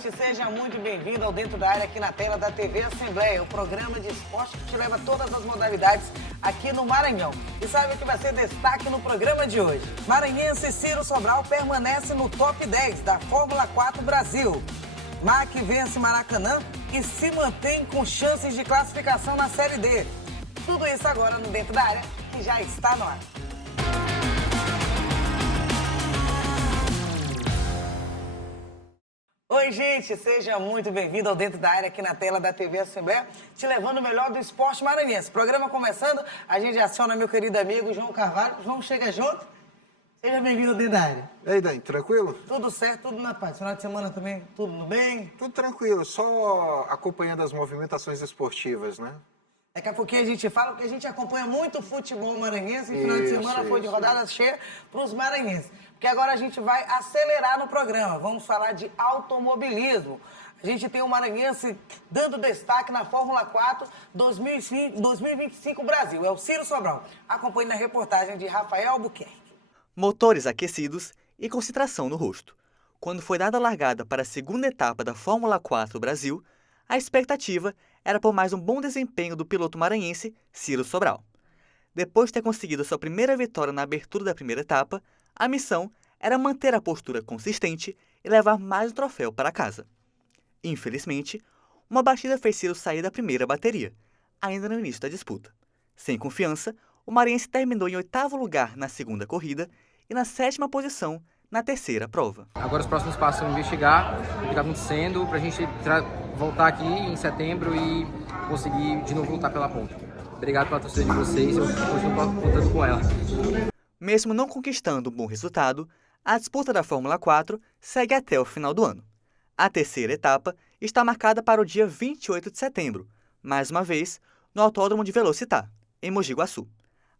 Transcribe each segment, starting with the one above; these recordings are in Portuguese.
gente, seja muito bem-vindo ao Dentro da Área aqui na tela da TV Assembleia, o programa de esporte que te leva todas as modalidades aqui no Maranhão. E sabe o que vai ser destaque no programa de hoje? Maranhense Ciro Sobral permanece no top 10 da Fórmula 4 Brasil. MAC vence Maracanã e se mantém com chances de classificação na Série D. Tudo isso agora no Dentro da Área, que já está no ar. Oi, gente, seja muito bem-vindo ao Dentro da Área aqui na tela da TV Assembleia, te levando o melhor do esporte maranhense. Programa começando, a gente aciona meu querido amigo João Carvalho. João, chega junto. Seja bem-vindo ao Dentro da Área. E aí, Dani, tranquilo? Tudo certo, tudo na paz. Final de semana também, tudo no bem? Tudo tranquilo, só acompanhando as movimentações esportivas, né? Daqui a pouquinho a gente fala que a gente acompanha muito o futebol maranhense e final de semana foi de rodada cheia para os maranhenses. Porque agora a gente vai acelerar no programa. Vamos falar de automobilismo. A gente tem o maranhense dando destaque na Fórmula 4 2025 Brasil. É o Ciro Sobral. Acompanhe na reportagem de Rafael Albuquerque. Motores aquecidos e concentração no rosto. Quando foi dada a largada para a segunda etapa da Fórmula 4 Brasil, a expectativa era por mais um bom desempenho do piloto maranhense Ciro Sobral. Depois de ter conseguido sua primeira vitória na abertura da primeira etapa, a missão era manter a postura consistente e levar mais um troféu para casa. Infelizmente, uma batida fez Ciro sair da primeira bateria, ainda no início da disputa. Sem confiança, o maranhense terminou em 8º lugar na segunda corrida e na 7ª posição na terceira prova. Agora os próximos passos são investigar o que está acontecendo para a gente voltar aqui em setembro e conseguir de novo lutar pela ponta. Obrigado pela torcida de vocês, eu continuo contando com ela. Mesmo não conquistando um bom resultado, a disputa da Fórmula 4 segue até o final do ano. A terceira etapa está marcada para o dia 28 de setembro, mais uma vez no Autódromo de Velocitar, em Mogi Guaçu.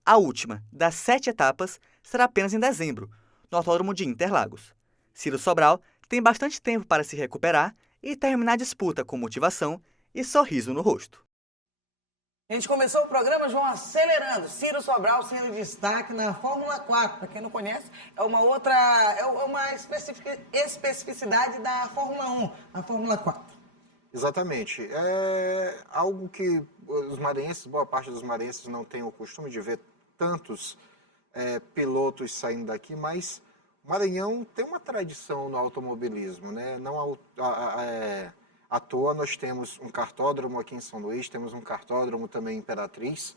A última das 7 etapas será apenas em dezembro, no Autódromo de Interlagos. Ciro Sobral tem bastante tempo para se recuperar e terminar a disputa com motivação e sorriso no rosto. A gente começou o programa, João, acelerando. Ciro Sobral sendo destaque na Fórmula 4. Para quem não conhece, é uma especificidade da Fórmula 1, a Fórmula 4. Exatamente. É algo que os maranhenses, boa parte dos maranhenses não tem o costume de ver tantos pilotos saindo daqui, mas o Maranhão tem uma tradição no automobilismo, né? Não à toa nós temos um kartódromo aqui em São Luís, temos um kartódromo também em Imperatriz,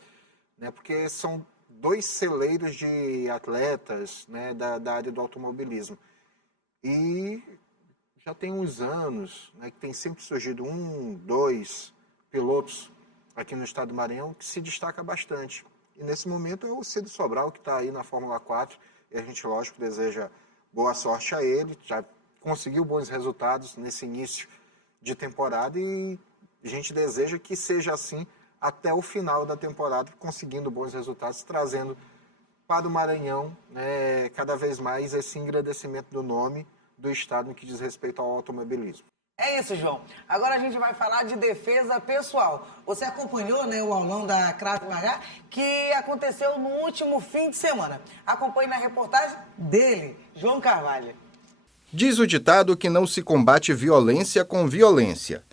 né? Porque são 2 celeiros de atletas, né, da área do automobilismo. E já tem uns anos, né, que tem sempre surgido 1, 2 pilotos aqui no estado do Maranhão que se destaca bastante. E nesse momento é o Ciro Sobral que está aí na Fórmula 4 e a gente, lógico, deseja boa sorte a ele, já conseguiu bons resultados nesse início de temporada e a gente deseja que seja assim até o final da temporada, conseguindo bons resultados, trazendo para o Maranhão, né, cada vez mais esse engrandecimento do nome do estado no que diz respeito ao automobilismo. É isso, João. Agora a gente vai falar de defesa pessoal. Você acompanhou, né, o aulão da Krav Maga que aconteceu no último fim de semana. Acompanhe na reportagem dele, João Carvalho. Diz o ditado que não se combate violência com violência.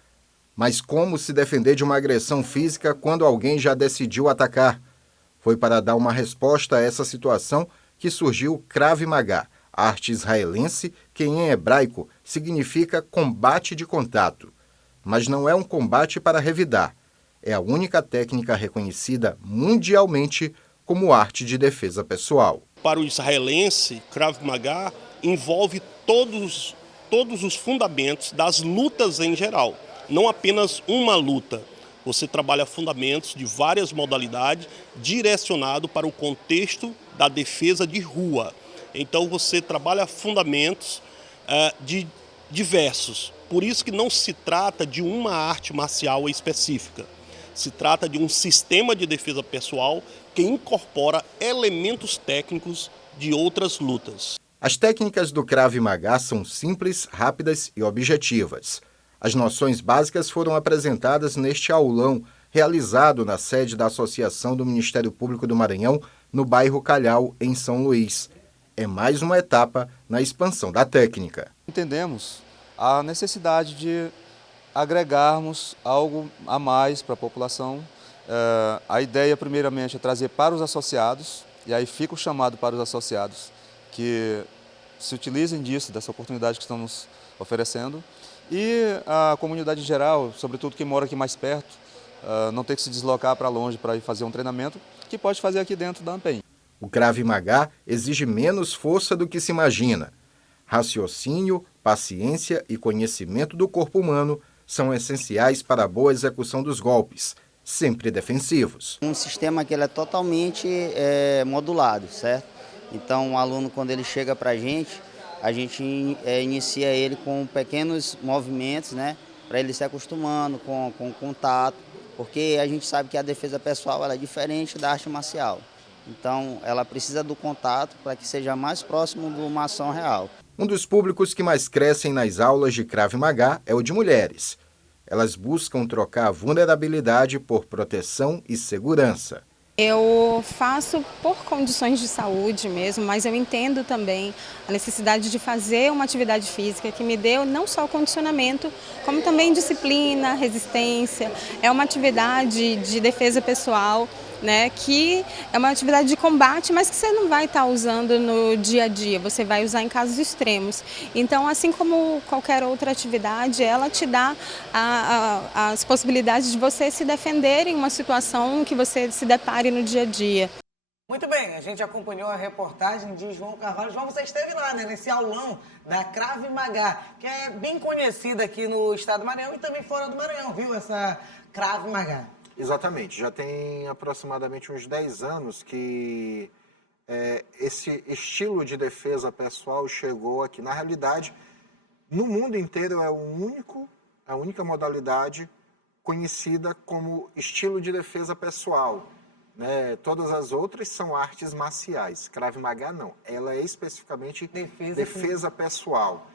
Mas como se defender de uma agressão física quando alguém já decidiu atacar? Foi para dar uma resposta a essa situação que surgiu o Krav Maga, a arte israelense que em hebraico significa combate de contato. Mas não é um combate para revidar. É a única técnica reconhecida mundialmente como arte de defesa pessoal. Para o israelense, Krav Maga envolve todos os fundamentos das lutas em geral, não apenas uma luta. Você trabalha fundamentos de várias modalidades direcionado para o contexto da defesa de rua. Então você trabalha fundamentos de diversos. Por isso que não se trata de uma arte marcial específica. Se trata de um sistema de defesa pessoal que incorpora elementos técnicos de outras lutas. As técnicas do Krav Maga são simples, rápidas e objetivas. As noções básicas foram apresentadas neste aulão, realizado na sede da Associação do Ministério Público do Maranhão, no bairro Calhau, em São Luís. É mais uma etapa na expansão da técnica. Entendemos a necessidade de agregarmos algo a mais para a população. A ideia, primeiramente, é trazer para os associados, e aí fica o chamado para os associados que se utilizem disso, dessa oportunidade que estamos oferecendo, e a comunidade em geral, sobretudo quem mora aqui mais perto, não ter que se deslocar para longe para ir fazer um treinamento, que pode fazer aqui dentro da AMPEM. O Krav Maga exige menos força do que se imagina. Raciocínio, paciência e conhecimento do corpo humano são essenciais para a boa execução dos golpes, sempre defensivos. Um sistema que ele é totalmente modulado, certo? Então, o aluno, quando ele chega para a gente inicia ele com pequenos movimentos, né? Para ele se acostumando com o contato, porque a gente sabe que a defesa pessoal ela é diferente da arte marcial. Então, ela precisa do contato para que seja mais próximo de uma ação real. Um dos públicos que mais crescem nas aulas de Krav Maga é o de mulheres. Elas buscam trocar a vulnerabilidade por proteção e segurança. Eu faço por condições de saúde mesmo, mas eu entendo também a necessidade de fazer uma atividade física que me dê não só o condicionamento, como também disciplina, resistência. É uma atividade de defesa pessoal, né, que é uma atividade de combate, mas que você não vai estar usando no dia a dia, você vai usar em casos extremos. Então, assim como qualquer outra atividade, ela te dá as possibilidades de você se defender em uma situação que você se depare no dia a dia. Muito bem, a gente acompanhou a reportagem de João Carvalho. João, você esteve lá, né, nesse aulão da Krav Maga, que é bem conhecida aqui no estado do Maranhão e também fora do Maranhão, viu, essa Krav Maga? Exatamente, já tem aproximadamente uns 10 anos que esse estilo de defesa pessoal chegou aqui. Na realidade, no mundo inteiro é a única modalidade conhecida como estilo de defesa pessoal. Né? Todas as outras são artes marciais. Krav Maga não, ela é especificamente defesa pessoal.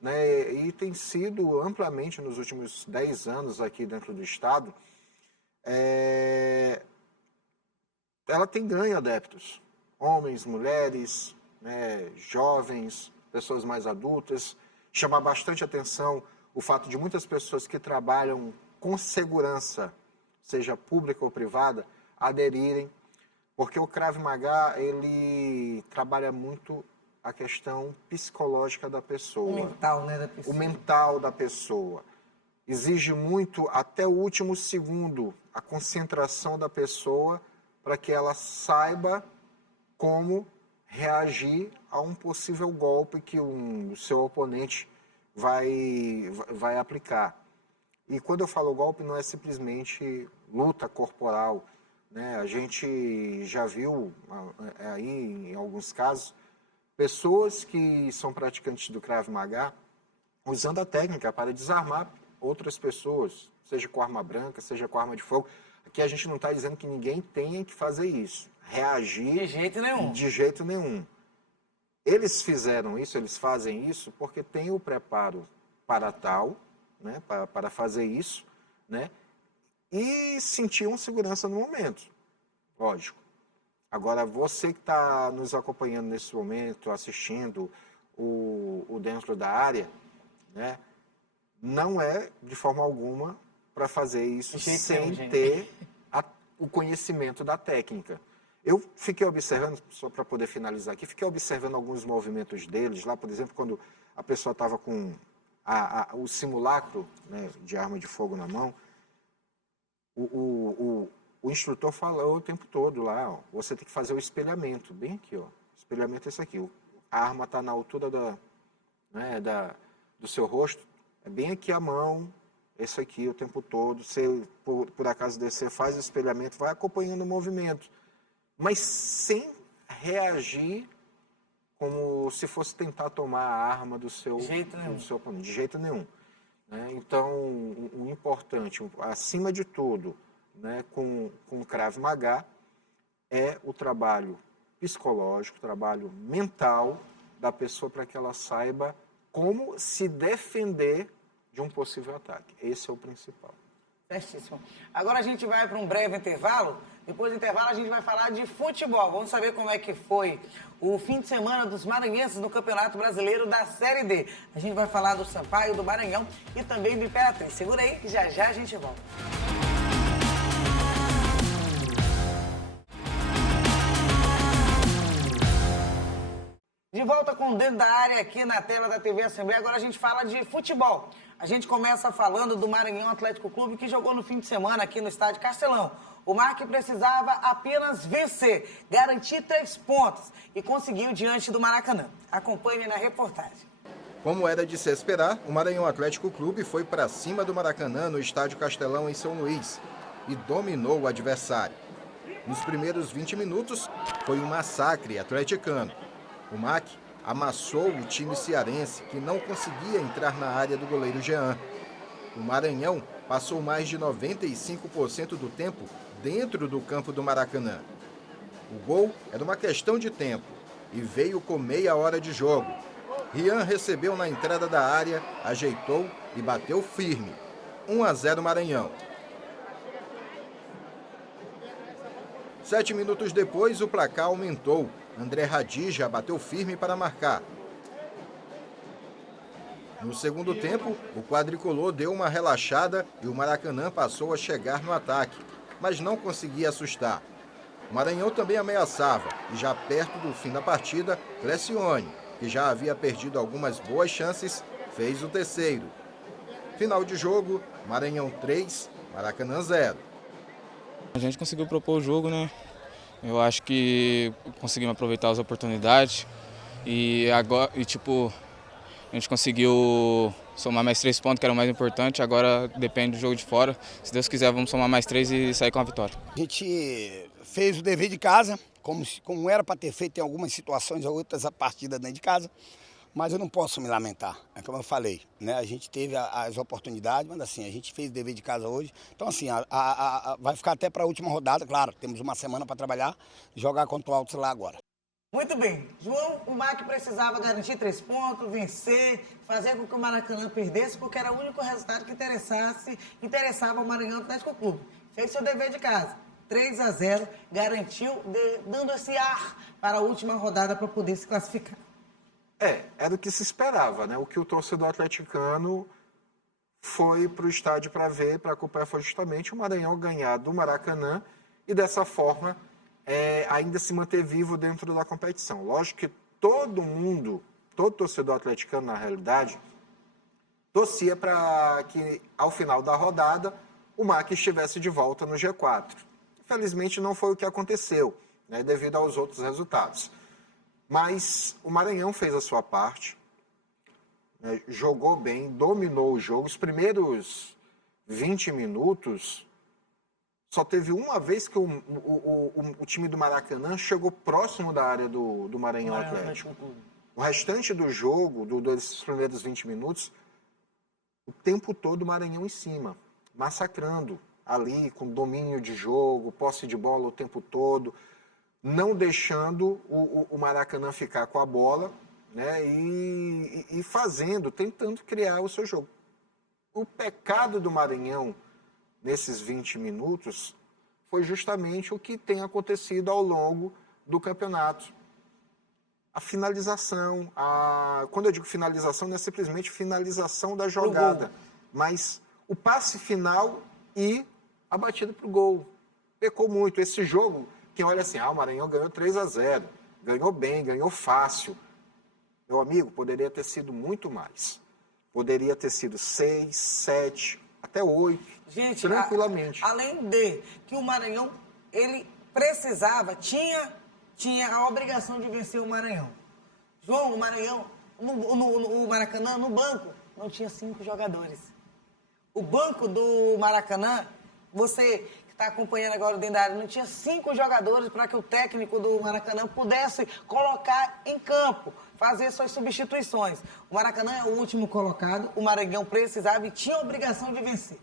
Né? E tem sido amplamente nos últimos 10 anos aqui dentro do estado. Ela tem ganho adeptos, homens, mulheres, né, jovens, pessoas mais adultas. Chama bastante atenção o fato de muitas pessoas que trabalham com segurança, seja pública ou privada, aderirem, porque o Krav Maga ele trabalha muito a questão psicológica da pessoa. O mental, né, da pessoa. O mental da pessoa. Exige muito, até o último segundo, a concentração da pessoa para que ela saiba como reagir a um possível golpe que o seu oponente vai aplicar. E quando eu falo golpe, não é simplesmente luta corporal. Né? A gente já viu aí, em alguns casos, pessoas que são praticantes do Krav Maga usando a técnica para desarmar outras pessoas, seja com arma branca, seja com arma de fogo. Aqui a gente não está dizendo que ninguém tenha que fazer isso, reagir de jeito nenhum. De jeito nenhum. Eles fizeram isso, eles fazem isso porque tem o preparo para tal, né, para fazer isso, né, e sentiam segurança no momento, lógico. Agora, você que está nos acompanhando nesse momento, assistindo o Dentro da Área, né, não é, de forma alguma, para fazer isso sem ter o conhecimento da técnica. Eu fiquei observando, só para poder finalizar aqui, fiquei observando alguns movimentos deles, lá, por exemplo, quando a pessoa estava com o simulacro, né, de arma de fogo na mão, o instrutor falou o tempo todo lá, ó, você tem que fazer o espelhamento, bem aqui, ó, espelhamento é isso aqui, a arma está na altura do seu rosto, é bem aqui a mão, esse aqui o tempo todo. Você, por acaso descer, faz o espelhamento, vai acompanhando o movimento. Mas sem reagir como se fosse tentar tomar a arma do seu oponente. De jeito nenhum. Né? Então, o importante, acima de tudo, né, com o Krav Maga, é o trabalho psicológico, o trabalho mental da pessoa para que ela saiba como se defender de um possível ataque. Esse é o principal. Certíssimo. Agora a gente vai para um breve intervalo. Depois do intervalo a gente vai falar de futebol. Vamos saber como é que foi o fim de semana dos maranhenses no Campeonato Brasileiro da Série D. A gente vai falar do Sampaio, do Maranhão e também do Imperatriz. Segura aí que já já a gente volta. De volta com o Dentro da Área aqui na tela da TV Assembleia. Agora a gente fala de futebol. A gente começa falando do Maranhão Atlético Clube, que jogou no fim de semana aqui no estádio Castelão. O Marque precisava apenas vencer, garantir 3 pontos e conseguiu diante do Maracanã. Acompanhe na reportagem. Como era de se esperar, o Maranhão Atlético Clube foi para cima do Maracanã no estádio Castelão em São Luís e dominou o adversário. Nos primeiros 20 minutos, foi um massacre atleticano. O MAC amassou o time cearense, que não conseguia entrar na área do goleiro Jean. O Maranhão passou mais de 95% do tempo dentro do campo do Maracanã. O gol era uma questão de tempo e veio com meia hora de jogo. Rian recebeu na entrada da área, ajeitou e bateu firme. 1-0 Maranhão. 7 minutos depois, o placar aumentou. André Radija bateu firme para marcar. No segundo tempo, o quadricolor deu uma relaxada e o Maracanã passou a chegar no ataque, mas não conseguia assustar. O Maranhão também ameaçava e já perto do fim da partida, Clecione, que já havia perdido algumas boas chances, fez o terceiro. Final de jogo, Maranhão 3, Maracanã 0. A gente conseguiu propor o jogo, né? Eu acho que conseguimos aproveitar as oportunidades e agora, a gente conseguiu somar mais 3 pontos, que era o mais importante. Agora depende do jogo de fora. Se Deus quiser, vamos somar mais 3 e sair com a vitória. A gente fez o dever de casa, como era para ter feito em algumas situações, outras partidas dentro de casa. Mas eu não posso me lamentar, é como eu falei, né? A gente teve as oportunidades, mas assim, a gente fez o dever de casa hoje. Então assim, vai ficar até para a última rodada, claro, temos uma semana para trabalhar, jogar contra o Altos lá agora. Muito bem. João, o MAC precisava garantir 3 pontos, vencer, fazer com que o Maracanã perdesse, porque era o único resultado que interessava ao Maranhão Atlético Clube. Fez seu dever de casa. 3-0, garantiu, dando esse ar para a última rodada para poder se classificar. Era o que se esperava, né? O que o torcedor atleticano foi para o estádio para ver, para acompanhar, foi justamente o Maranhão ganhar do Maracanã e dessa forma ainda se manter vivo dentro da competição. Lógico que todo torcedor atleticano, na realidade, torcia para que, ao final da rodada, o MAC estivesse de volta no G4. Infelizmente, não foi o que aconteceu, né, devido aos outros resultados. Mas o Maranhão fez a sua parte, né, jogou bem, dominou o jogo. Os primeiros 20 minutos, só teve uma vez que o time do Maracanã chegou próximo da área do Maranhão Atlético. O restante do jogo, desses primeiros 20 minutos, o tempo todo o Maranhão em cima, massacrando ali, com domínio de jogo, posse de bola o tempo todo, não deixando o Maracanã ficar com a bola, né, e tentando criar o seu jogo. O pecado do Maranhão nesses 20 minutos foi justamente o que tem acontecido ao longo do campeonato. A finalização, quando eu digo finalização, não é simplesmente finalização da jogada, mas o passe final e a batida para o gol. Pecou muito. Esse jogo, quem olha assim, o Maranhão ganhou 3-0, ganhou bem, ganhou fácil. Meu amigo, poderia ter sido muito mais. Poderia ter sido 6, 7, até 8, gente, tranquilamente. Além de que o Maranhão, ele precisava, tinha a obrigação de vencer o Maranhão. João, o Maranhão, o Maracanã, no banco, não tinha 5 jogadores. O banco do Maracanã, você que está acompanhando agora dentro da área, não tinha 5 jogadores para que o técnico do Maracanã pudesse colocar em campo, fazer suas substituições. O Maracanã é o último colocado, o Maranhão precisava e tinha a obrigação de vencer.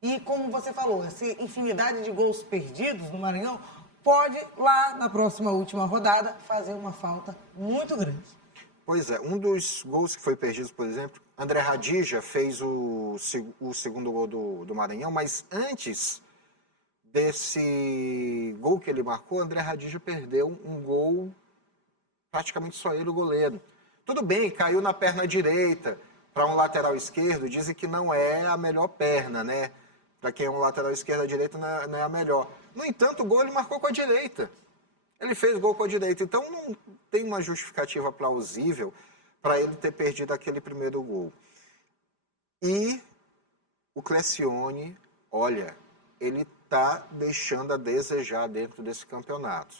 E como você falou, essa infinidade de gols perdidos no Maranhão pode, lá na próxima última rodada, fazer uma falta muito grande. Pois é, um dos gols que foi perdido, por exemplo, André Radija fez o segundo gol do Maranhão, mas antes desse gol que ele marcou, André Radija perdeu um gol, praticamente só ele, o goleiro. Tudo bem, caiu na perna direita, para um lateral esquerdo, dizem que não é a melhor perna, né? Para quem é um lateral esquerdo, a direita não é a melhor. No entanto, o gol ele marcou com a direita. Ele fez gol com a direita, então não tem uma justificativa plausível para ele ter perdido aquele primeiro gol. E o Clecione, olha, ele está deixando a desejar dentro desse campeonato.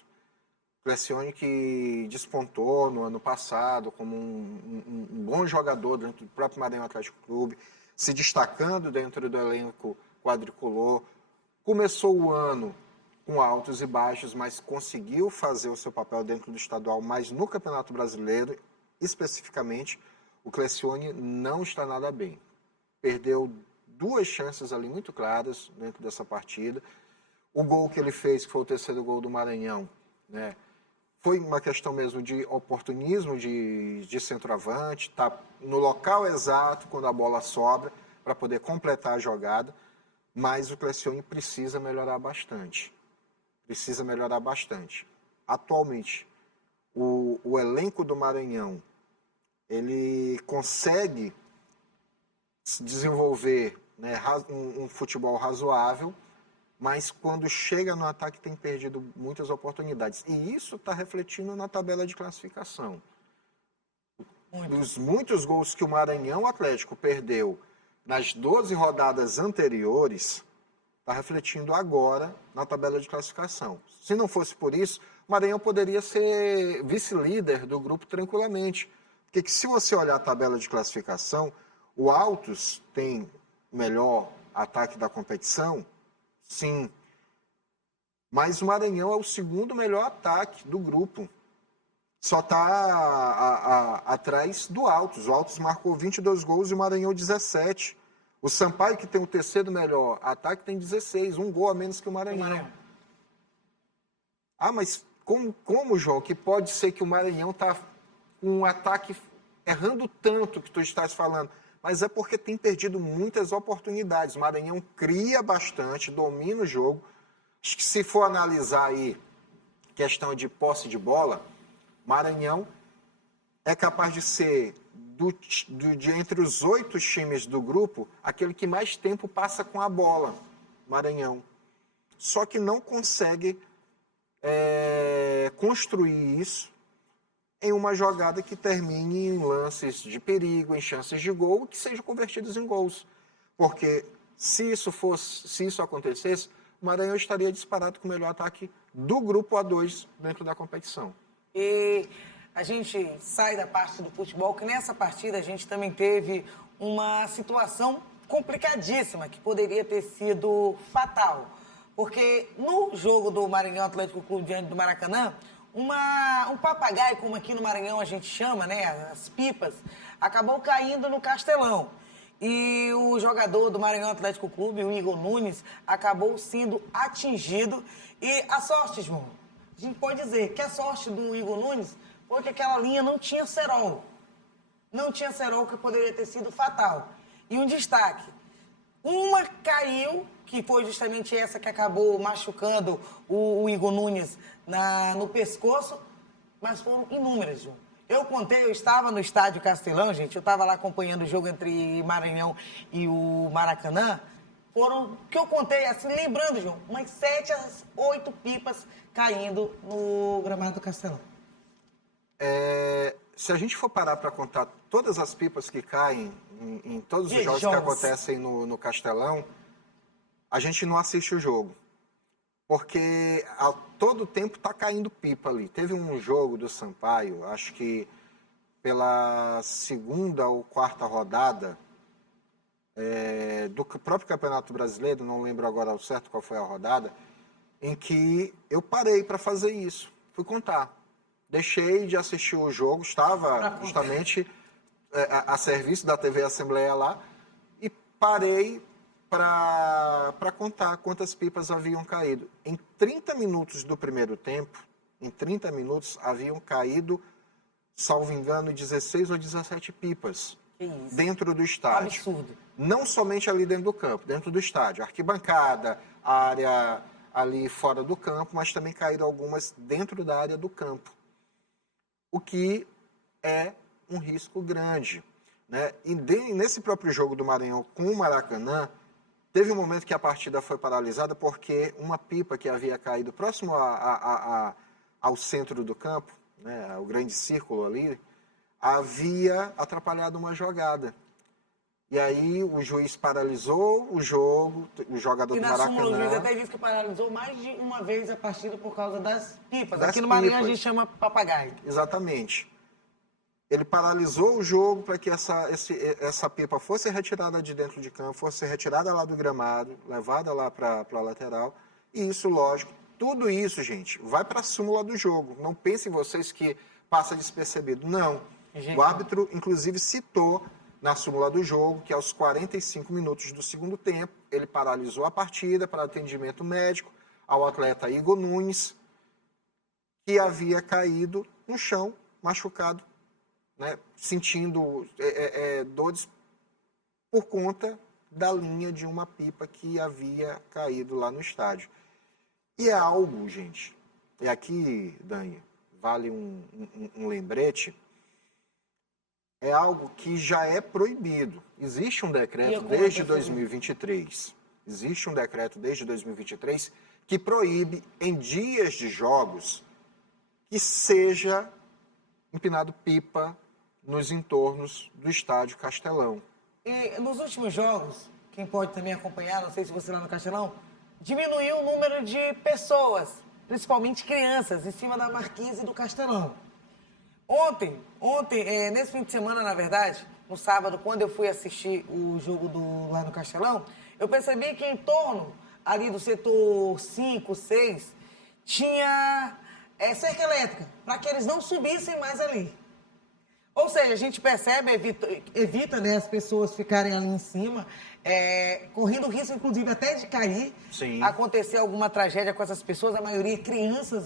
Clecione que despontou no ano passado como um bom jogador dentro do próprio Maranhão Atlético Clube, se destacando dentro do elenco quadricolor. Começou o ano com altos e baixos, mas conseguiu fazer o seu papel dentro do estadual, mas no Campeonato Brasileiro, especificamente, o Clecione não está nada bem. Perdeu 2 chances ali muito claras dentro dessa partida. O gol que ele fez, que foi o terceiro gol do Maranhão, né, foi uma questão mesmo de oportunismo de centroavante, tá no local exato quando a bola sobra para poder completar a jogada, mas o Clecione precisa melhorar bastante. Precisa melhorar bastante. Atualmente, o elenco do Maranhão, ele consegue desenvolver, né, um futebol razoável, mas quando chega no ataque tem perdido muitas oportunidades. E isso está refletindo na tabela de classificação. Os muitos gols que o Maranhão Atlético perdeu nas 12 rodadas anteriores, está refletindo agora na tabela de classificação. Se não fosse por isso, o Maranhão poderia ser vice-líder do grupo tranquilamente. Porque se você olhar a tabela de classificação, o Altos tem o melhor ataque da competição, sim. Mas o Maranhão é o segundo melhor ataque do grupo. Só está atrás do Altos. O Altos marcou 22 gols e o Maranhão 17. O Sampaio, que tem o terceiro melhor ataque, tem 16. Um gol a menos que o Maranhão. Ah, mas como, João, que pode ser que o Maranhão está com um ataque errando tanto que tu estás falando? Mas é porque tem perdido muitas oportunidades. O Maranhão cria bastante, domina o jogo. Acho que se for analisar aí questão de posse de bola, Maranhão é capaz de ser, de entre os 8 times do grupo, aquele que mais tempo passa com a bola, Maranhão. Só que não consegue construir isso em uma jogada que termine em lances de perigo, em chances de gol, que sejam convertidos em gols. Porque se isso acontecesse, o Maranhão estaria disparado com o melhor ataque do grupo A2 dentro da competição. E a gente sai da parte do futebol, que nessa partida a gente também teve uma situação complicadíssima, que poderia ter sido fatal. Porque no jogo do Maranhão Atlético Clube diante do Maracanã, um papagaio, como aqui no Maranhão a gente chama, né, as pipas, acabou caindo no Castelão. E o jogador do Maranhão Atlético Clube, o Igor Nunes, acabou sendo atingido. E a sorte, João, a gente pode dizer que a sorte do Igor Nunes foi que aquela linha não tinha cerol. Não tinha cerol, que poderia ter sido fatal. E um destaque, uma caiu, que foi justamente essa que acabou machucando o Igor Nunes no pescoço, mas foram inúmeras, João. Eu contei, eu estava no estádio Castelão, gente, eu estava lá acompanhando o jogo entre Maranhão e o Maracanã. Foram, que eu contei, assim, lembrando, João, umas 7 a 8 pipas caindo no gramado do Castelão. Se a gente for parar para contar todas as pipas que caem em todos os jogos que acontecem no Castelão, a gente não assiste o jogo. Porque a todo tempo está caindo pipa ali. Teve um jogo do Sampaio, acho que pela 2ª ou 4ª rodada do próprio Campeonato Brasileiro, não lembro agora ao certo qual foi a rodada, em que eu parei para fazer isso. Fui contar. Deixei de assistir o jogo, estava justamente a serviço da TV Assembleia lá, e parei para contar quantas pipas haviam caído. Em 30 minutos do primeiro tempo, haviam caído, salvo engano, 16 ou 17 pipas dentro do estádio. Absurdo. Não somente ali dentro do campo, dentro do estádio. Arquibancada, área ali fora do campo, mas também caíram algumas dentro da área do campo, o que é um risco grande, né? E nesse próprio jogo do Maranhão com o Maracanã, teve um momento que a partida foi paralisada porque uma pipa que havia caído próximo ao centro do campo, né, o grande círculo ali, havia atrapalhado uma jogada. E aí o juiz paralisou o jogo, o jogador E do na súmula, o juiz Maracanã... até disse que paralisou mais de uma vez a partida por causa das pipas. Das Aqui no Maranhão a pipas. gente chama papagaio. Exatamente. Ele paralisou o jogo para que essa pipa fosse retirada de dentro de campo, fosse retirada lá do gramado, levada lá para a lateral. E isso, lógico, tudo isso, gente, vai para a súmula do jogo. Não pensem vocês que passa despercebido. Não. O árbitro, inclusive, citou na súmula do jogo que aos 45 minutos do segundo tempo, ele paralisou a partida para atendimento médico ao atleta Igor Nunes, que havia caído no chão, machucado, né, sentindo dores por conta da linha de uma pipa que havia caído lá no estádio. E é algo, gente, e aqui, Dani, vale um lembrete, é algo que já é proibido. Existe um decreto desde 2023. Existe um decreto desde 2023 que proíbe, em dias de jogos, que seja empinado pipa nos entornos do estádio Castelão. E nos últimos jogos, quem pode também acompanhar, não sei se você lá no Castelão, diminuiu o número de pessoas, principalmente crianças, em cima da marquise do Castelão. Ontem, nesse fim de semana, na verdade, no sábado, quando eu fui assistir o jogo lá no Castelão, eu percebi que em torno ali do setor 5, 6, tinha cerca elétrica, para que eles não subissem mais ali. Ou seja, a gente percebe, evita né, as pessoas ficarem ali em cima, correndo risco, inclusive, até de cair, Sim. acontecer alguma tragédia com essas pessoas, a maioria crianças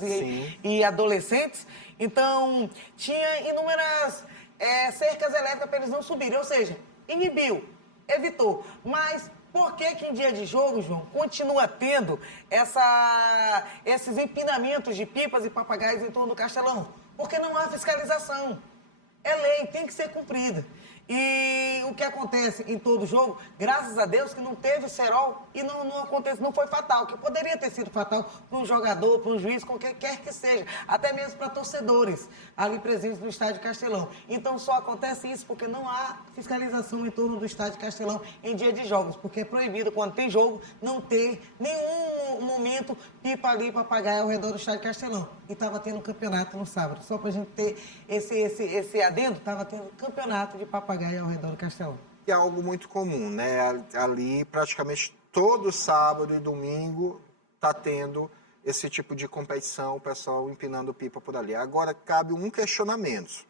e adolescentes. Então, tinha inúmeras cercas elétricas para eles não subirem, ou seja, inibiu, evitou. Mas por que em dia de jogo, João, continua tendo esses empinamentos de pipas e papagaios em torno do Castelão? Porque não há fiscalização. É lei, tem que ser cumprida. E o que acontece em todo jogo, graças a Deus que não teve cerol e não foi fatal, que poderia ter sido fatal para um jogador, para um juiz, qualquer que seja, até mesmo para torcedores ali presentes no estádio Castelão. Então só acontece isso porque não há fiscalização em torno do estádio Castelão em dia de jogos, porque é proibido quando tem jogo não ter nenhum momento pipa ali, papagaio ao redor do estádio Castelão. E estava tendo campeonato no sábado, só para a gente ter esse adendo, estava tendo campeonato de papagaio ao redor do Castelão. Que é algo muito comum, né? Ali, praticamente todo sábado e domingo, está tendo esse tipo de competição, o pessoal empinando pipa por ali. Agora, cabe um questionamento.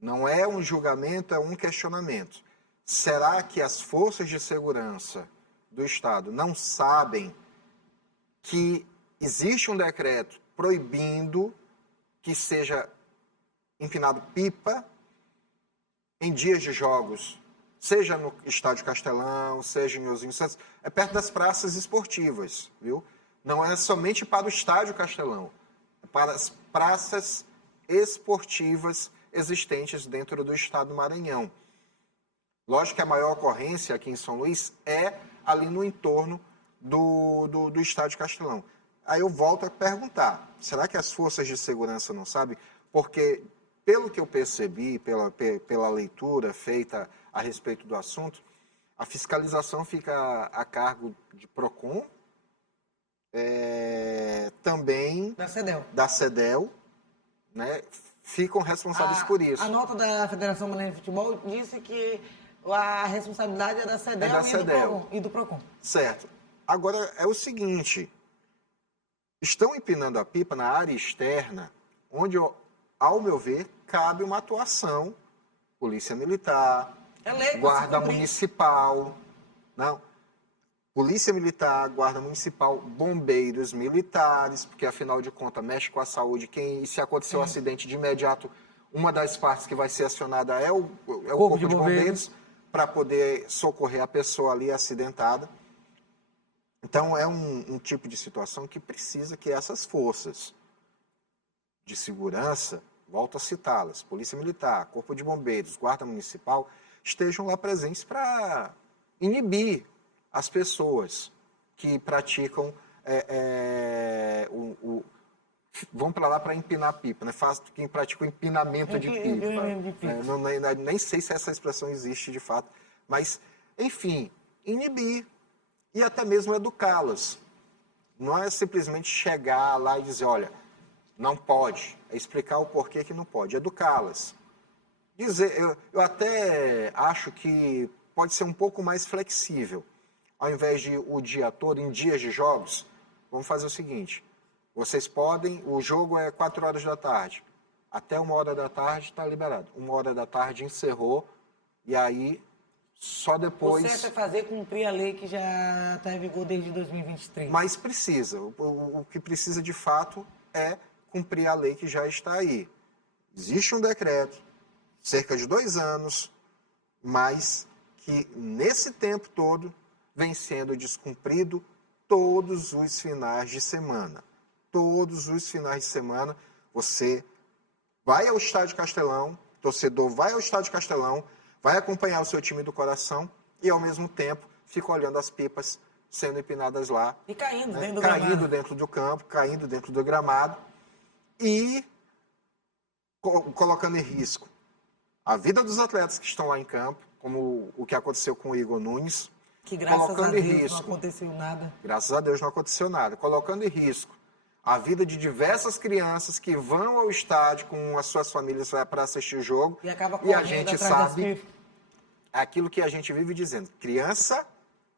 Não é um julgamento, é um questionamento. Será que as forças de segurança do Estado não sabem que existe um decreto proibindo que seja empinado pipa em dias de jogos, seja no Estádio Castelão, seja em Oswaldo Santos, é perto das praças esportivas, viu? Não é somente para o Estádio Castelão, é para as praças esportivas existentes dentro do estado do Maranhão. Lógico que a maior ocorrência aqui em São Luís é ali no entorno do Estádio Castelão. Aí eu volto a perguntar, será que as forças de segurança não sabem? Porque, pelo que eu percebi, pela leitura feita a respeito do assunto, a fiscalização fica a cargo de PROCON, também da CEDEL, né? Ficam responsáveis por isso. A nota da Federação Maranhense de Futebol disse que a responsabilidade é da CEDEL, e do PROCON. Certo. Agora, é o seguinte, estão empinando a pipa na área externa, onde, ao meu ver, cabe uma atuação, polícia militar, guarda municipal, não, polícia militar, guarda municipal, bombeiros militares, porque afinal de contas mexe com a saúde, se acontecer um acidente de imediato, uma das partes que vai ser acionada é o Corpo de Bombeiros, para poder socorrer a pessoa ali acidentada. Então, é um tipo de situação que precisa que essas forças de segurança, volto a citá-las, Polícia Militar, Corpo de Bombeiros, Guarda Municipal, estejam lá presentes para inibir as pessoas que praticam, vão para lá para empinar pipa, né? Quem pratica o empinamento de pipa. Nem sei se essa expressão existe de fato, mas, enfim, inibir e até mesmo educá-las. Não é simplesmente chegar lá e dizer, olha, não pode, é explicar o porquê que não pode, educá-las. Eu até acho que pode ser um pouco mais flexível. Ao invés de o dia todo, em dias de jogos, vamos fazer o seguinte, vocês podem, o jogo é 4 horas da tarde, até 1 hora da tarde está liberado. 1 hora da tarde encerrou, e aí só depois... O certo é fazer cumprir a lei que já está em vigor desde 2023. Mas precisa, o que precisa de fato é cumprir a lei que já está aí. Existe um decreto, cerca de 2 anos, mas que nesse tempo todo vem sendo descumprido todos os finais de semana. Todos os finais de semana, você vai ao Estádio Castelão, torcedor vai ao Estádio Castelão, vai acompanhar o seu time do coração e, ao mesmo tempo, fica olhando as pipas sendo empinadas lá. E caindo, né? dentro do gramado. Caindo dentro do campo, caindo dentro do gramado e colocando em risco a vida dos atletas que estão lá em campo, como o que aconteceu com o Igor Nunes. Que graças colocando a em Deus risco, não aconteceu nada. Graças a Deus não aconteceu nada. Colocando em risco a vida de diversas crianças que vão ao estádio com as suas famílias para assistir o jogo. E acaba e a correndo gente atrás das sabe pipas. aquilo que a gente vive dizendo. Criança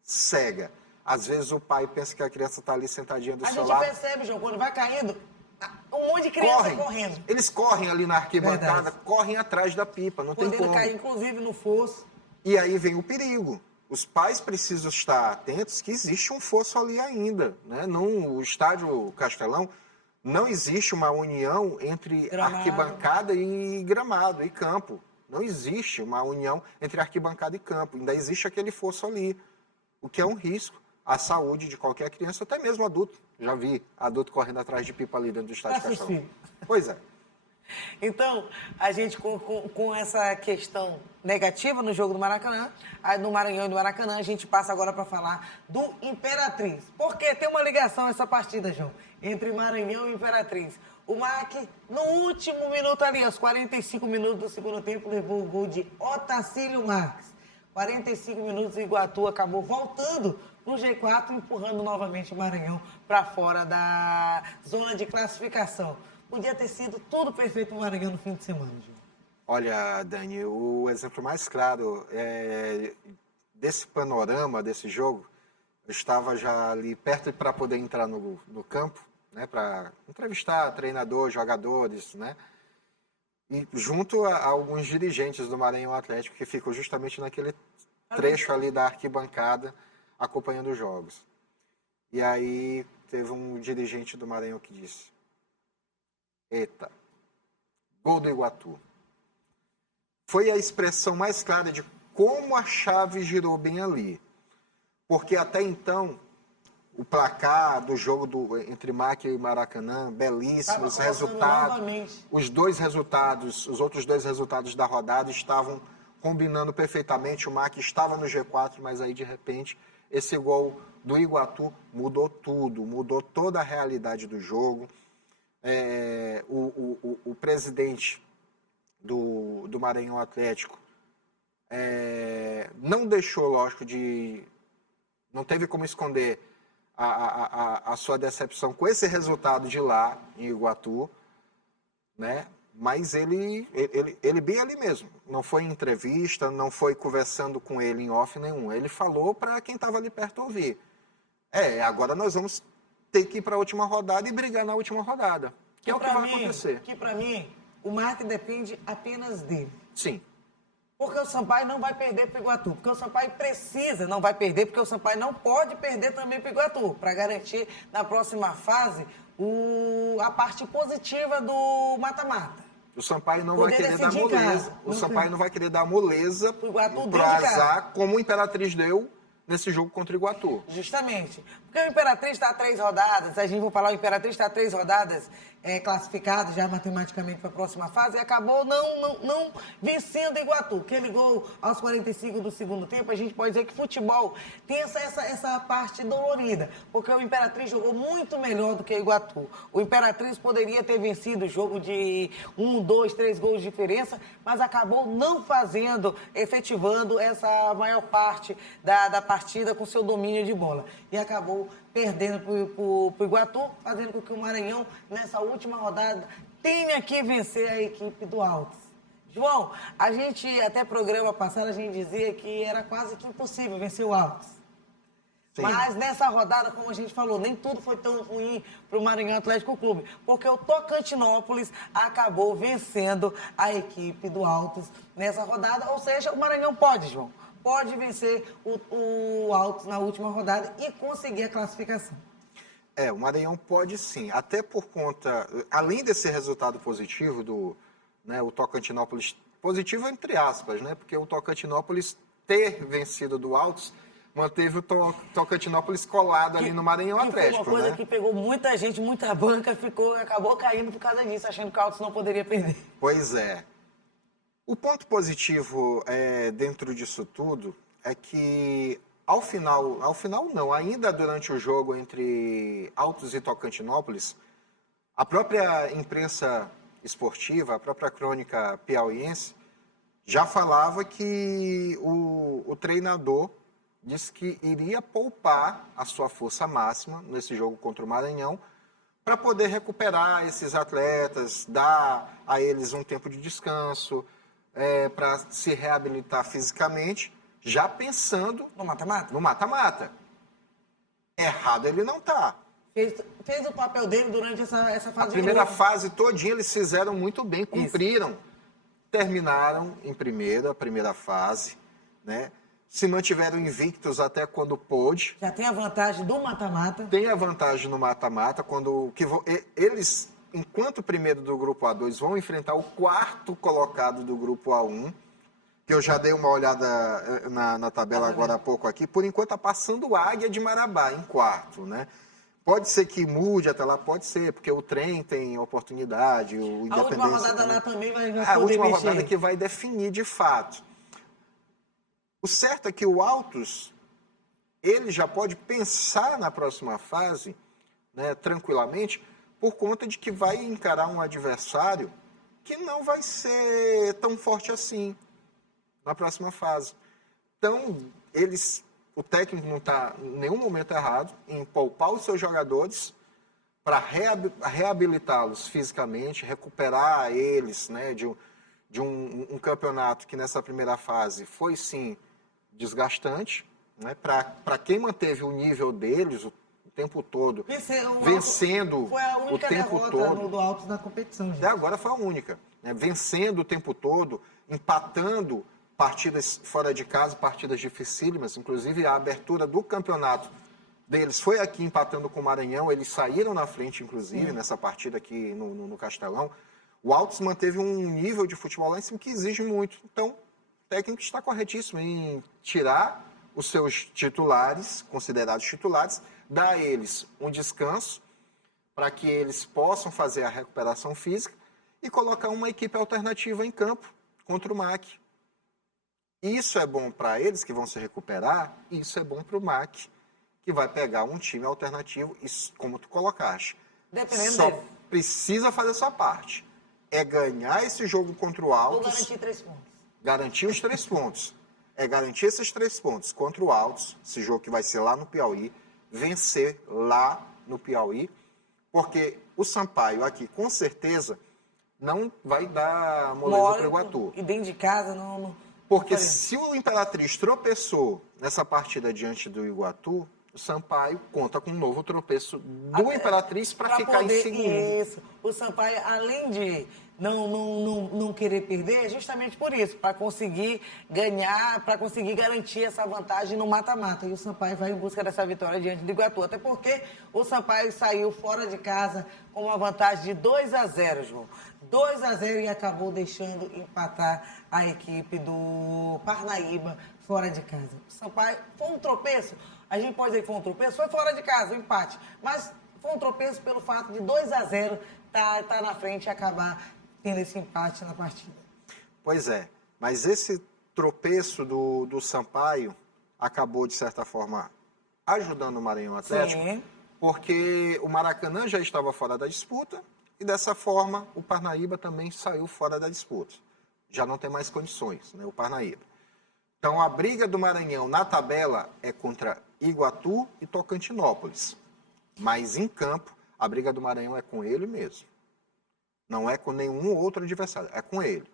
cega. Às vezes o pai pensa que a criança está ali sentadinha do A seu gente lado. percebe, João, quando vai caindo, um monte de criança correndo. Eles correm ali na arquibancada, Verdade. correm atrás da pipa, não tem Podendo como. cair, inclusive, no fosso. E aí vem o perigo. Os pais precisam estar atentos que existe um fosso ali ainda. Né? No estádio Castelão, não existe uma união entre Gramado. arquibancada e gramado, e campo. Não existe uma união entre arquibancada e campo. Ainda existe aquele fosso ali, o que é um risco à saúde de qualquer criança, até mesmo adulto. Já vi adulto correndo atrás de pipa ali dentro do estádio Castelão. Pois é. Então, a gente com essa questão negativa no jogo do Maracanã, no Maranhão e do Maracanã, a gente passa agora para falar do Imperatriz. Porque tem uma ligação essa partida, João, entre Maranhão e Imperatriz. O MAC, no último minuto ali, aos 45 minutos do segundo tempo, levou o gol de Otacílio Marques. 45 minutos, o Iguatu acabou voltando no G4, empurrando novamente o Maranhão para fora da zona de classificação. Podia ter sido tudo perfeito no Maranhão no fim de semana, João. Olha, Dani, o exemplo mais claro desse panorama, desse jogo, eu estava já ali perto para poder entrar no campo, né, para entrevistar treinador, jogadores, né, e junto a alguns dirigentes do Maranhão Atlético que ficam justamente naquele trecho ali da arquibancada acompanhando os jogos. E aí teve um dirigente do Maranhão que disse: eita, gol do Iguatu. Foi a expressão mais clara de como a chave girou bem ali. Porque até então, o placar do jogo entre MAC e Maracanã, belíssimos resultados. Os outros dois resultados da rodada estavam combinando perfeitamente. O MAC estava no G4, mas aí de repente esse gol do Iguatu mudou tudo, mudou toda a realidade do jogo. O presidente do Maranhão Atlético não deixou, lógico, não teve como esconder a sua decepção com esse resultado de lá, em Iguatu, né? Mas ele bem ali mesmo, não foi em entrevista, não foi conversando com ele em off nenhum, ele falou para quem estava ali perto ouvir. Agora nós vamos ter que ir para a última rodada e brigar na última rodada, que é o que vai acontecer. Que para mim, o MAC depende apenas dele. Sim. Porque o Sampaio não vai perder para o Iguatu. Porque o Sampaio precisa, não vai perder, porque o Sampaio não pode perder também para o Iguatu, para garantir na próxima fase a parte positiva do mata-mata. O Sampaio não vai querer dar moleza. O Sampaio não vai querer dar moleza para o azar, como o Imperatriz deu nesse jogo contra o Iguatu. Justamente. Porque o Imperatriz está a 3 rodadas, a gente vai falar, o Imperatriz está a 3 rodadas classificado já matematicamente para a próxima fase e acabou não vencendo Iguatu. Aquele gol aos 45 do segundo tempo, a gente pode dizer que futebol tem essa parte dolorida, porque o Imperatriz jogou muito melhor do que o Iguatu. O Imperatriz poderia ter vencido o jogo de 1, 2, 3 gols de diferença, mas acabou não fazendo, efetivando essa maior parte da partida com seu domínio de bola. E acabou perdendo para o Iguatu, fazendo com que o Maranhão, nessa última rodada, tenha que vencer a equipe do Altos. João, a gente, até programa passado, a gente dizia que era quase que impossível vencer o Altos. Sim. Mas nessa rodada, como a gente falou, nem tudo foi tão ruim para o Maranhão Atlético Clube, porque o Tocantinópolis acabou vencendo a equipe do Altos nessa rodada, ou seja, o Maranhão pode, João, pode vencer o Altos na última rodada e conseguir a classificação. O Maranhão pode sim, até por conta, além desse resultado positivo o Tocantinópolis, positivo entre aspas, né, porque o Tocantinópolis ter vencido do Altos manteve o Tocantinópolis colado ali no Maranhão Atlético. Foi uma coisa que pegou muita gente, muita banca, acabou caindo por causa disso, achando que o Altos não poderia perder. Pois é. O ponto positivo dentro disso tudo é que ao final não, ainda durante o jogo entre Altos e Tocantinópolis, a própria imprensa esportiva, a própria crônica piauiense, já falava que o treinador disse que iria poupar a sua força máxima nesse jogo contra o Maranhão para poder recuperar esses atletas, dar a eles um tempo de descanso, para se reabilitar fisicamente, já pensando no mata-mata. No mata-mata. Errado ele não está. Fez o papel dele durante essa fase. A primeira fase todinha eles fizeram muito bem, cumpriram. Isso. Terminaram em a primeira fase, né? Se mantiveram invictos até quando pôde. Já tem a vantagem do mata-mata. Tem a vantagem no mata-mata, eles, enquanto primeiro do grupo A2, vão enfrentar o 4º colocado do grupo A1, que eu já dei uma olhada na tabela agora há pouco aqui. Por enquanto está passando o Águia de Marabá em 4º, né? Pode ser que mude até lá, pode ser, porque o trem tem oportunidade, o Independência... A última rodada lá também vai poder a última mexer. Rodada que vai definir de fato. O certo é que o Altos, ele já pode pensar na próxima fase, né, tranquilamente, por conta de que vai encarar um adversário que não vai ser tão forte assim na próxima fase. Então, o técnico não está em nenhum momento errado em poupar os seus jogadores para reabilitá-los fisicamente, recuperar eles, né, de um campeonato que nessa primeira fase foi sim desgastante, né, para quem manteve o nível deles o tempo todo, vencendo foi a única o tempo todo. Do Altos na competição. Gente. Até agora foi a única, né, vencendo o tempo todo, empatando partidas fora de casa, partidas dificílimas, inclusive a abertura do campeonato deles foi aqui empatando com o Maranhão, eles saíram na frente, inclusive, nessa partida aqui no Castelão. O Altos manteve um nível de futebol lá em cima que exige muito. Então, o técnico está corretíssimo em tirar os seus titulares, considerados titulares, dar a eles um descanso para que eles possam fazer a recuperação física e colocar uma equipe alternativa em campo contra o MAC. Isso é bom para eles que vão se recuperar, isso é bom para o MAC, que vai pegar um time alternativo, isso, como tu colocaste. Só precisa fazer a sua parte. É ganhar esse jogo contra o Altos. Ou garantir 3 pontos. Garantir os 3 pontos. É garantir esses 3 pontos contra o Altos, esse jogo que vai ser lá no Piauí, vencer lá no Piauí, porque o Sampaio aqui, com certeza, não vai dar moleza para o Iguatu. E dentro de casa, não... Porque se o Imperatriz tropeçou nessa partida diante do Iguatu, o Sampaio conta com um novo tropeço do Imperatriz para ficar em segundo. Isso. O Sampaio, além de não querer perder, é justamente por isso, para conseguir ganhar, para conseguir garantir essa vantagem no mata-mata. E o Sampaio vai em busca dessa vitória diante do Iguatu. Até porque o Sampaio saiu fora de casa com uma vantagem de 2-0, João. 2-0 e acabou deixando empatar a equipe do Parnaíba fora de casa. O Sampaio foi um tropeço. a gente pode dizer que foi um tropeço, foi fora de casa, um empate, mas foi um tropeço pelo fato de 2-0 tá na frente e acabar tendo esse empate na partida. Pois é, mas esse tropeço do Sampaio acabou, de certa forma, ajudando o Maranhão Atlético, Sim. porque o Maracanã já estava fora da disputa e, dessa forma, o Parnaíba também saiu fora da disputa. Já não tem mais condições, né, o Parnaíba. Então, a briga do Maranhão na tabela é contra Iguatu e Tocantinópolis. Mas, em campo, a briga do Maranhão é com ele mesmo. Não é com nenhum outro adversário, é com ele.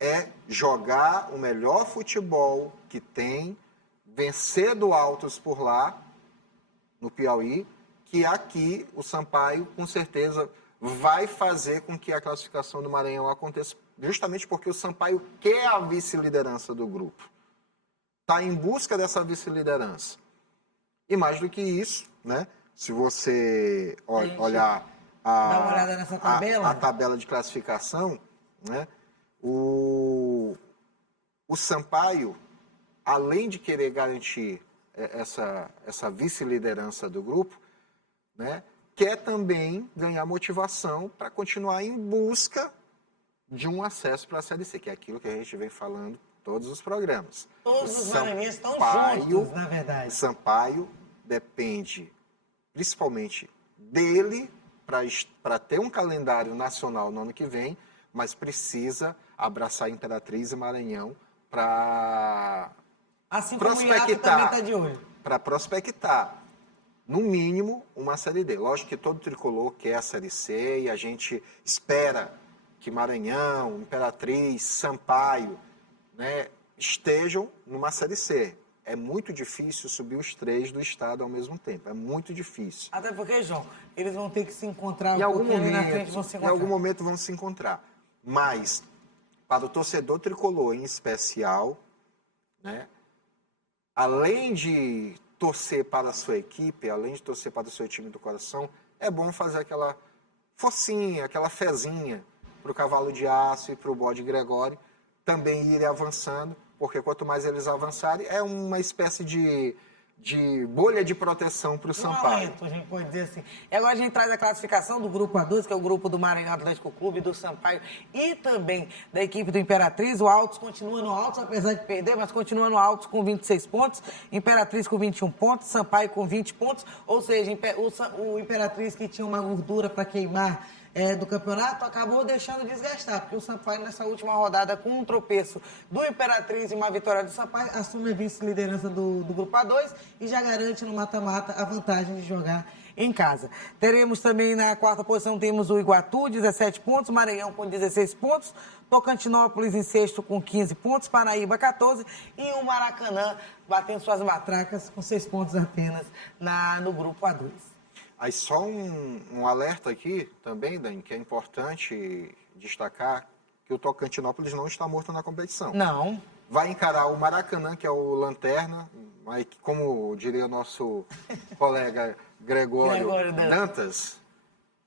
É jogar o melhor futebol que tem, vencer do Altos por lá, no Piauí, que aqui o Sampaio, com certeza, vai fazer com que a classificação do Maranhão aconteça, justamente porque o Sampaio quer a vice-liderança do grupo. Está em busca dessa vice-liderança. E mais do que isso, né? Se você olhar Dá uma olhada nessa tabela. a tabela de classificação, né? O Sampaio, além de querer garantir essa vice-liderança do grupo, né, quer também ganhar motivação para continuar em busca de um acesso para a Série C, que é aquilo que a gente vem falando em todos os programas. Todos os maranhenses estão juntos, na verdade. O Sampaio depende principalmente dele para ter um calendário nacional no ano que vem, mas precisa abraçar Imperatriz e Maranhão para Assim como o Iaco também está de olho. Para prospectar, no mínimo, uma Série D. Lógico que todo tricolor quer a Série C e a gente espera que Maranhão, Imperatriz, Sampaio, né, estejam numa Série C. É muito difícil subir os três do estado ao mesmo tempo. É muito difícil. Até porque, João, eles vão ter que se encontrar Em algum na frente, vão se em encontrar. algum momento vão se encontrar. Mas, para o torcedor tricolor em especial, né, além de torcer para a sua equipe, além de torcer para o seu time do coração, é bom fazer aquela forcinha, aquela fezinha para o Cavalo de Aço e para o Bode Gregório também irem avançando, porque quanto mais eles avançarem, é uma espécie de bolha de proteção para o Sampaio. A gente pode dizer assim. E agora a gente traz a classificação do grupo A2, que é o grupo do Maranhão Atlético Clube, do Sampaio e também da equipe do Imperatriz. O Altos continua no Altos, apesar de perder, mas continua no Altos com 26 pontos. Imperatriz com 21 pontos, Sampaio com 20 pontos. Ou seja, o Imperatriz, que tinha uma gordura para queimar do campeonato, acabou deixando desgastar, porque o Sampaio, nessa última rodada, com um tropeço do Imperatriz e uma vitória do Sampaio, assume a vice-liderança do Grupo A2 e já garante no mata-mata a vantagem de jogar em casa. Teremos também na quarta posição, temos o Iguatu, 17 pontos, Maranhão com 16 pontos, Tocantinópolis em sexto com 15 pontos, Parnaíba 14 e o Maracanã batendo suas matracas com 6 pontos apenas no Grupo A2. Aí só um alerta aqui também, Dani, que é importante destacar que o Tocantinópolis não está morto na competição. Não. Vai encarar o Maracanã, que é o Lanterna, mas como diria o nosso colega Gregório Dantas,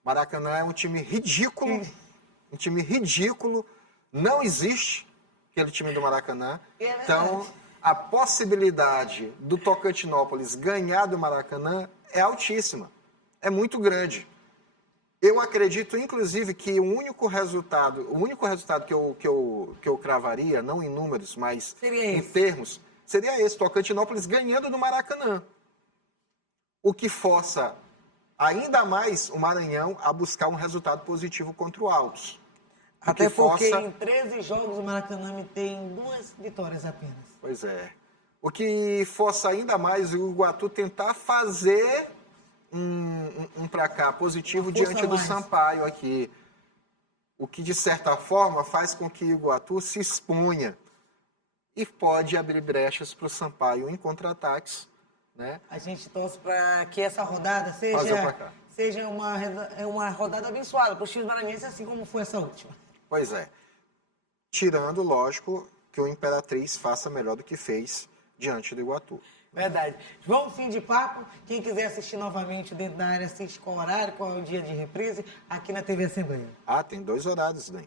Maracanã é um time ridículo, não existe aquele time do Maracanã. Então, a possibilidade do Tocantinópolis ganhar do Maracanã é altíssima. É muito grande. Eu acredito, inclusive, que o único resultado que eu cravaria, não em números, mas em termos, seria esse, Tocantinópolis ganhando do Maracanã. O que força ainda mais o Maranhão a buscar um resultado positivo contra o Altos. Até porque em 13 jogos o Maracanã tem 2 vitórias apenas. Pois é. O que força ainda mais o Iguatu tentar fazer um pra cá positivo diante do Sampaio aqui. O que, de certa forma, faz com que o Iguatu se exponha e pode abrir brechas para o Sampaio em contra-ataques, né? A gente torce para que essa rodada seja uma rodada abençoada para os times maranhenses, assim como foi essa última. Pois é. Tirando, lógico, que o Imperatriz faça melhor do que fez diante do Iguatu. Verdade. Vamos, fim de papo. Quem quiser assistir novamente dentro da área, assiste qual horário, qual é o dia de reprise, aqui na TV Assembleia. Tem 2 horários, né?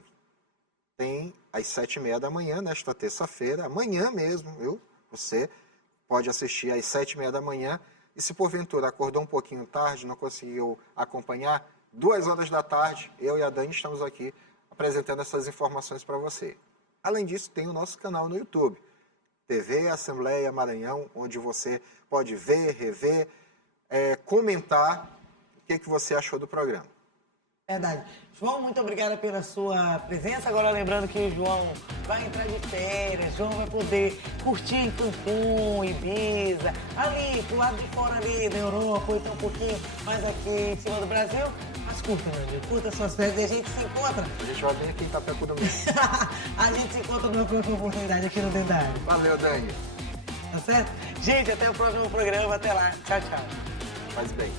Tem às 7h30 da manhã, nesta terça-feira, amanhã mesmo, viu? Você pode assistir às 7h30 da manhã E se porventura acordou um pouquinho tarde, não conseguiu acompanhar, 2 horas da tarde, eu e a Dani estamos aqui apresentando essas informações para você. Além disso, tem o nosso canal no YouTube, TV Assembleia Maranhão, onde você pode ver, rever, comentar o que você achou do programa. Verdade. João, muito obrigada pela sua presença. Agora lembrando que o João vai entrar de férias, João vai poder curtir em Cancún, Ibiza, ali, pro lado de fora ali, da Europa, ou então um pouquinho mais aqui em cima do Brasil. Mas curta, meu amigo, curta suas férias e a gente se encontra. A gente vai bem aqui em Itapecuru do Meio. A gente se encontra numa próxima oportunidade aqui no Dentário. Valeu, Dani. Tá certo? Gente, até o próximo programa. Até lá. Tchau, tchau. Faz bem.